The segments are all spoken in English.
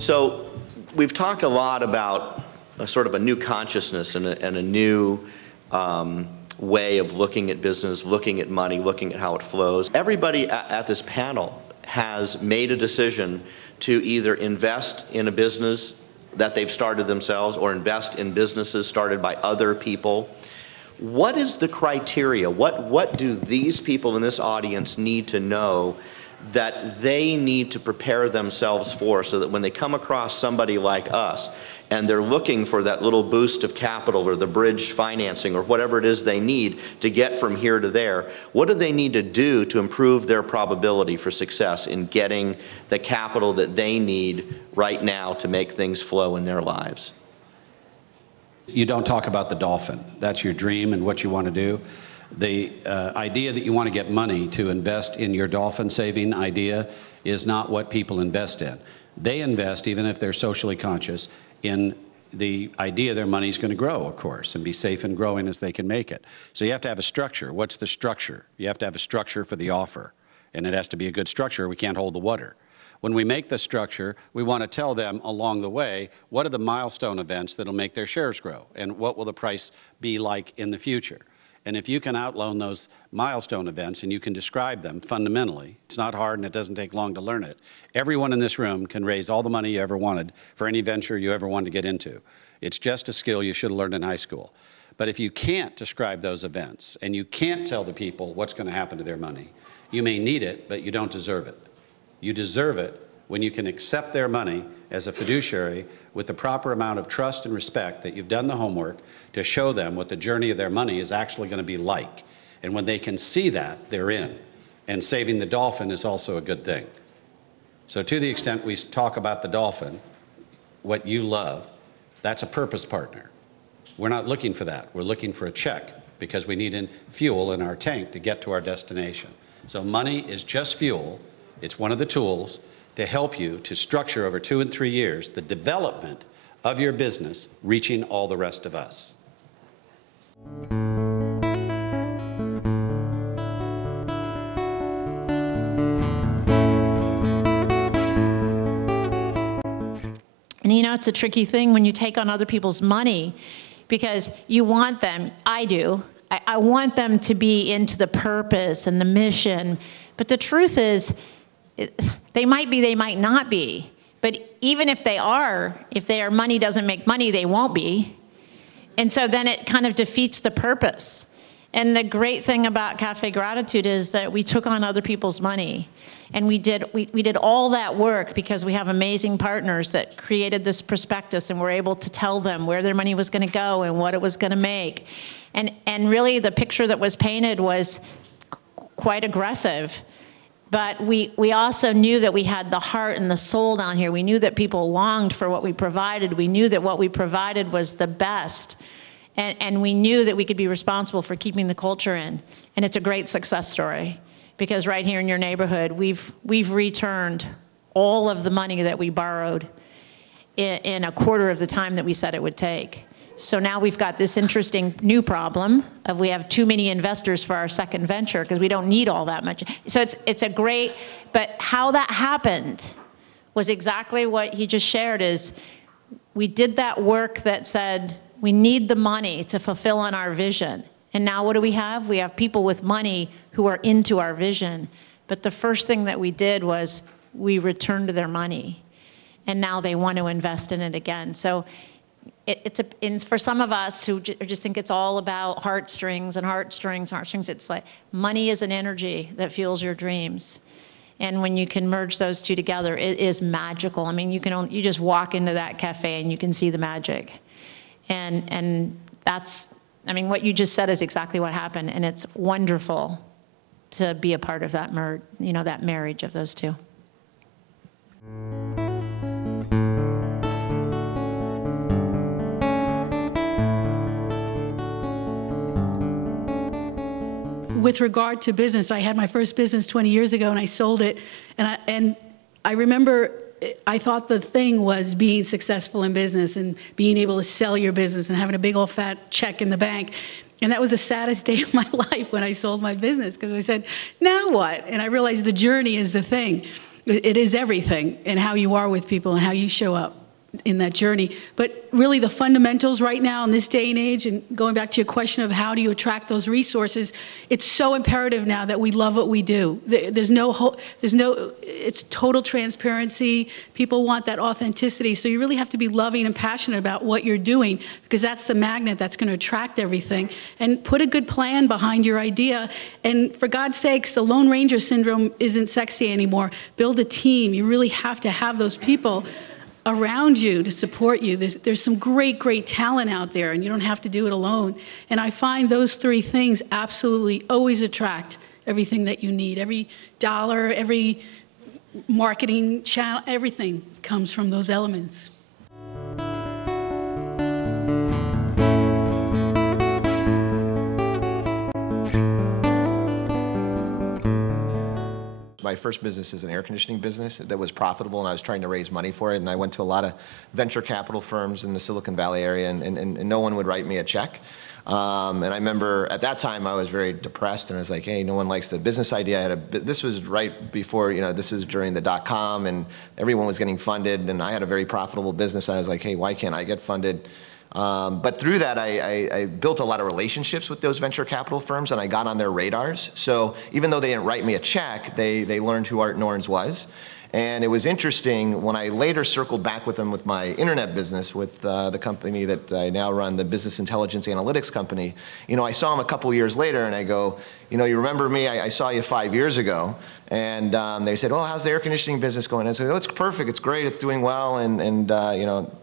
So we've talked a lot about a sort of a new consciousness and a new way of looking at business, looking at money, looking at how it flows. Everybody at this panel has made a decision to either invest in a business that they've started themselves or invest in businesses started by other people. What is the criteria? What do these people in this audience need to know that they need to prepare themselves for, so that when they come across somebody like us and they're looking for that little boost of capital or the bridge financing or whatever it is they need to get from here to there, what do they need to do to improve their probability for success in getting the capital that they need right now to make things flow in their lives? You don't talk about the dolphin. That's your dream and what you want to do. The idea that you want to get money to invest in your dolphin saving idea is not what people invest in. They invest, even if they're socially conscious, in the idea their money's going to grow, of course, and be safe and growing as they can make it. So you have to have a structure. What's the structure? You have to have a structure for the offer, and it has to be a good structure. We can't hold the water. When we make the structure, we want to tell them along the way, what are the milestone events that'll make their shares grow, and what will the price be like in the future? And if you can outline those milestone events and you can describe them fundamentally, it's not hard and it doesn't take long to learn it. Everyone in this room can raise all the money you ever wanted for any venture you ever wanted to get into. It's just a skill you should have learned in high school. But if you can't describe those events and you can't tell the people what's going to happen to their money, you may need it, but you don't deserve it. You deserve it when you can accept their money as a fiduciary with the proper amount of trust and respect that you've done the homework to show them what the journey of their money is actually going to be like. And when they can see that, they're in. And saving the dolphin is also a good thing. So to the extent we talk about the dolphin, what you love, that's a purpose partner. We're not looking for that. We're looking for a check because we need fuel in our tank to get to our destination. So money is just fuel. It's one of the tools to help you to structure over 2 and 3 years the development of your business, reaching all the rest of us. And you know, it's a tricky thing when you take on other people's money, because you want them, I do, I want them to be into the purpose and the mission, but the truth is, they might be, they might not be. But even if they are, if their money doesn't make money, they won't be. And so then it kind of defeats the purpose. And the great thing about Cafe Gratitude is that we took on other people's money. And we did all that work because we have amazing partners that created this prospectus and were able to tell them where their money was going to go and what it was going to make. And really the picture that was painted was quite aggressive. But we also knew that we had the heart and the soul down here. We knew that people longed for what we provided. We knew that what we provided was the best. And we knew that we could be responsible for keeping the culture in. And it's a great success story. Because right here in your neighborhood, we've returned all of the money that we borrowed in a quarter of the time that we said it would take. So now we've got this interesting new problem of we have too many investors for our second venture because we don't need all that much. So it's a great, but how that happened was exactly what he just shared, is we did that work that said we need the money to fulfill on our vision. And now what do we have? We have people with money who are into our vision. But the first thing that we did was we returned their money. And now they want to invest in it again. So for some of us who just think it's all about heartstrings and heartstrings, it's like money is an energy that fuels your dreams. And when you can merge those two together, it is magical. I mean, you just walk into that cafe and you can see the magic. And that's, I mean, what you just said is exactly what happened. And it's wonderful to be a part of that that marriage of those two. With regard to business, I had my first business 20 years ago and I sold it. And I remember I thought the thing was being successful in business and being able to sell your business and having a big old fat check in the bank. And that was the saddest day of my life when I sold my business, because I said, now what? And I realized the journey is the thing. It is everything, and how you are with people and how you show up in that journey. But really the fundamentals right now in this day and age, and going back to your question of how do you attract those resources, it's so imperative now that we love what we do. It's total transparency. People want that authenticity. So you really have to be loving and passionate about what you're doing, because that's the magnet that's going to attract everything. And put a good plan behind your idea. And for God's sakes, the Lone Ranger syndrome isn't sexy anymore. Build a team. You really have to have those people around you to support you. There's some great, great talent out there, and you don't have to do it alone. And I find those three things absolutely always attract everything that you need. Every dollar, every marketing channel, everything comes from those elements. My first business is an air conditioning business that was profitable, and I was trying to raise money for it. And I went to a lot of venture capital firms in the Silicon Valley area, and no one would write me a check. And I remember at that time I was very depressed, and I was like, hey, no one likes the business idea. This was right before, this is during the .com, and everyone was getting funded, and I had a very profitable business. I was like, hey, why can't I get funded? But through that, I built a lot of relationships with those venture capital firms, and I got on their radars. So even though they didn't write me a check, they learned who Art Norns was. And it was interesting when I later circled back with them with my internet business with the company that I now run, the business intelligence analytics company. I saw them a couple years later, and I go, you remember me? I saw you 5 years ago. And they said, oh, how's the air conditioning business going? And I said, oh, it's perfect, it's great, it's doing well, and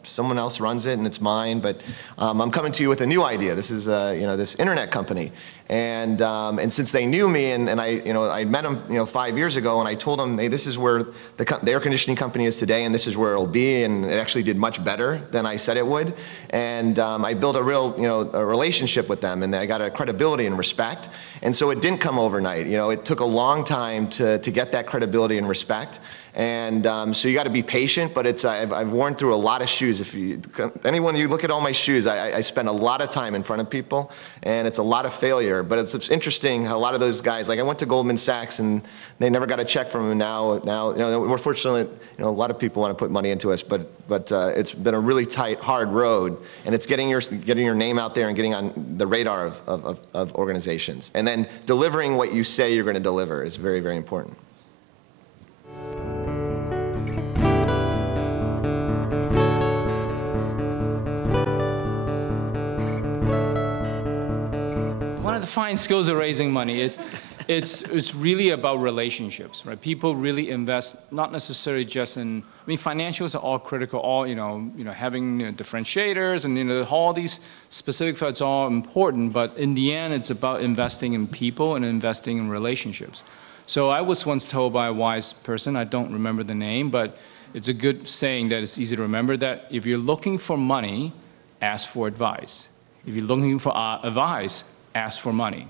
someone else runs it, and it's mine, but I'm coming to you with a new idea. This is, this internet company. And since they knew me, and I met them, 5 years ago, and I told them, hey, this is where the air conditioning company is today, and this is where it'll be, and it actually did much better than I said it would. And I built a real, a relationship with them, and I got a credibility and respect. And so it didn't come overnight. It took a long time to get that credibility and respect. And so you got to be patient, but I've worn through a lot of shoes. If you look at all my shoes, I spend a lot of time in front of people, and it's a lot of failure. But it's interesting how a lot of those guys, like I went to Goldman Sachs, and they never got a check from them. Now we're fortunate, a lot of people want to put money into us, but it's been a really tight, hard road, and it's getting your name out there and getting on the radar of organizations, and then delivering what you say you're going to deliver is very, very important. Fine skills of raising money. It's really about relationships, right? People really invest, not necessarily just in, financials are all critical, all, having differentiators and, all these specific thoughts are all important, but in the end, it's about investing in people and investing in relationships. So I was once told by a wise person, I don't remember the name, but it's a good saying that it's easy to remember, that if you're looking for money, ask for advice. If you're looking for advice, ask for money.